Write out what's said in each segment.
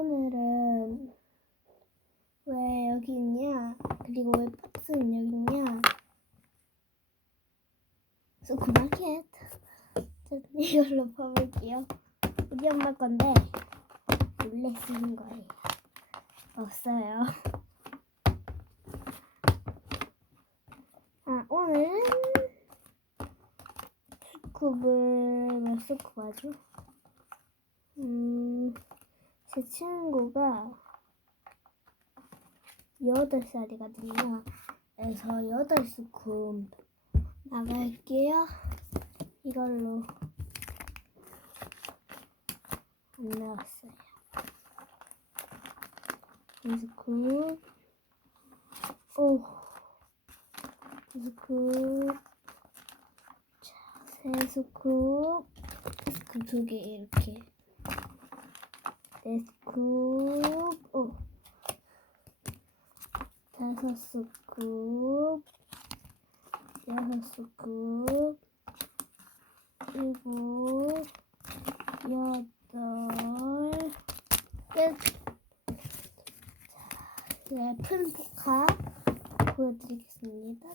오늘은 왜 여기 있냐? 그리고 왜 박스는 여기 있냐? 수쿠마켓. 전 이걸로 퍼볼게요. 우리 엄마 건데 몰래 쓰는 거예요. 없어요. 아 오늘은 스쿱을 몇 스쿱 하죠? 음, 제 친구가 8살이거든요. 그래서 8스쿱 나갈게요. 이걸로 안 나왔어요. 이 스쿱, 오, 이 스쿱, 자, 세 스쿱, 스쿱 두 개 이렇게. 네 스쿱, 오, 다섯 스쿱, 여섯 스쿱, 일곱, 여덟, 끝. 자, 이제 큰 포카 보여드리겠습니다.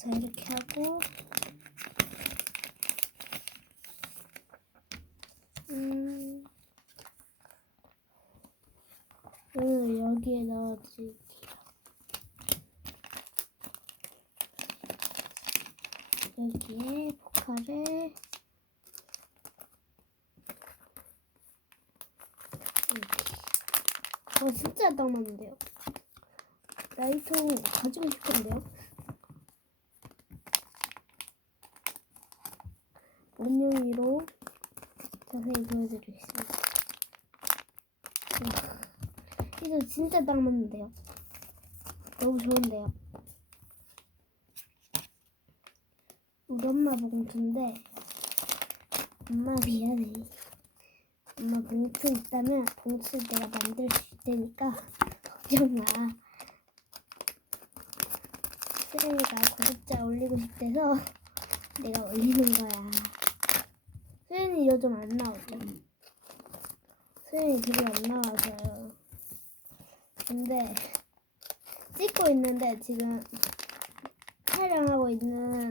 자 이렇게 하고 음, 을 여기에 넣어드릴게요. 여기에 포카를. 어 진짜 딱 맞는데요. 라이터 가지고 싶은데요. 원용이로 자세히 보여드리겠습니다. 음, 이거 진짜 딱 맞는데요. 너무 좋은데요. 우리 엄마 봉투인데 엄마 미안해. 엄마 봉투 있다면 봉투 내가 만들 수 있으니까 걱정 마. 수ren이가 구독자 올리고 싶대서 내가 올리는 거야. 수연이 요즘 안 나오죠? 수연이 되게 안 나와서요. 근데 찍고 있는데 지금 촬영하고 있는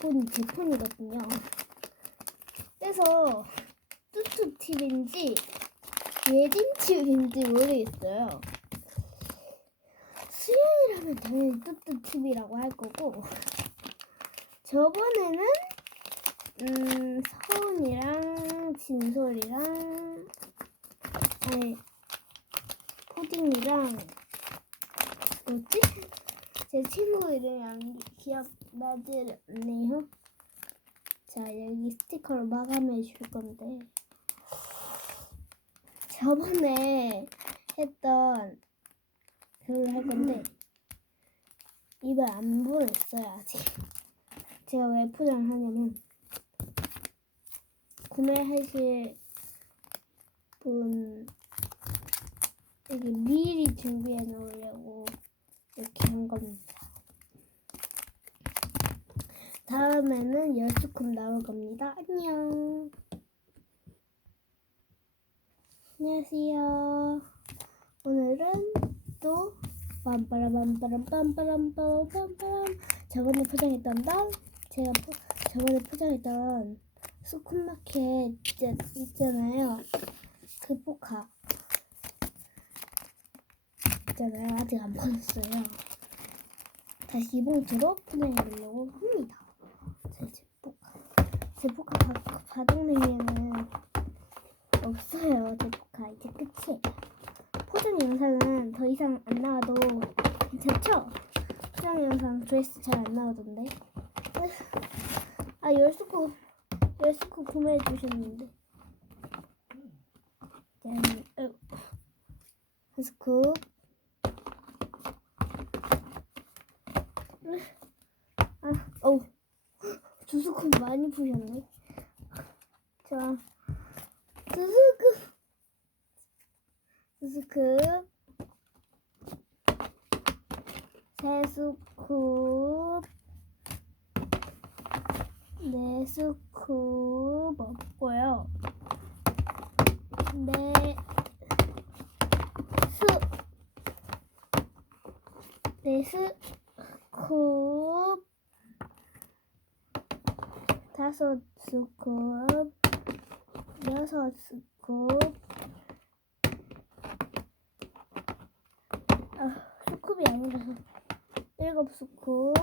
폰이 제 폰이거든요. 그래서 뚜뚜 TV인지 예진 TV인지 모르겠어요. 수연이라면 당연히 뚜뚜 TV라고 할 거고 저번에는 음, 서운이랑 진솔이랑 아니 푸딩이랑 뭐지? 제 친구 이름이 안 기억나질 않네요. 자 여기 스티커로 마감해 줄 건데 저번에 했던 그걸 할 건데 이걸 안 보냈어요 아직. 제가 왜 포장을 하냐면 구매하실 분 여기 미리 준비해 놓으려고 이렇게 한 겁니다. 다음에는 열스컵 나올 겁니다. 안녕. 안녕하세요. 오늘은 또 빰빠라빰빠람 빰빠람 빰빠람 저번에 포장했던 방 제가 포, 저번에 포장했던 있자, 있잖아요. 그 포카 있잖아요. 아직 안 퍼졌어요. 다시 이 봉투로 포장해 보려고 합니다. 제, 제 포카 제 포카 바, 바닥면에는 없어요. 제 포카 이제 끝이에요. 포장 영상은 더 이상 안 나와도 괜찮죠? 포장 영상 조회수 잘 안 나오던데. 아 열스코 열스코 구매해 주셨는데. 짠, 어, 한 스쿱. 아, 어우, 두 스쿱 많이 푸셨네. 자, 스스크, 스스크, 세스쿱, 네 스쿱 없고요. 네, 스, 네스쿱, 다섯 스쿱, 여섯 스쿱, 아, 스쿱이 아니라서. 일곱 스쿱,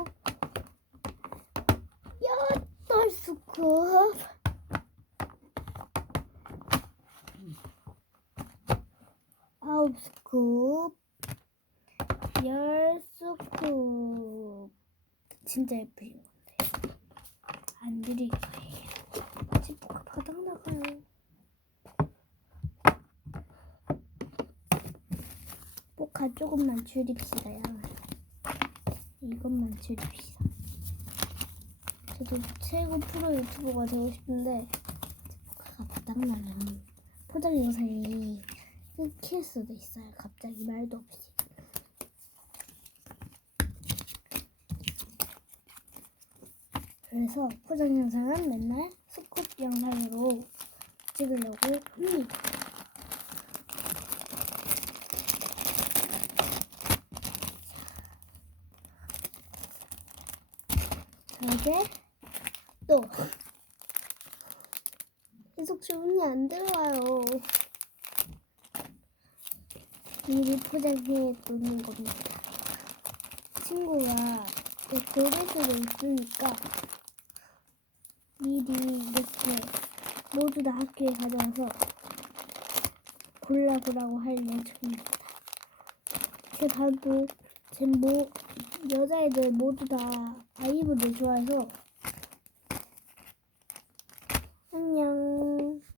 여덟 스쿱, 아홉 스쿱, 열 스쿱. 진짜 예쁘신 건데 안 드릴 거예요. 지퍼가 바닥 나가요. 포카 조금만 줄입시다, 양을. 이것만 줄입시다. 저도 최고 프로 유튜버가 되고 싶은데 포카가 바닥 나면 포장 영상이 끊길 수도 있어요. 갑자기 말도 없이. 그래서 포장 영상은 맨날 스쿱 영상으로 찍으려고 합니다. 자, 이제 또 계속 주문이 안 들어와요. 미리 포장해 놓는 겁니다. 친구가 또 고를 수도 있으니까 미리 이렇게 모두 다 학교에 가져와서 골라보라고 할 예정입니다. 제 반도 제 모, 여자애들 모두 다 아이브를 좋아해서 안녕.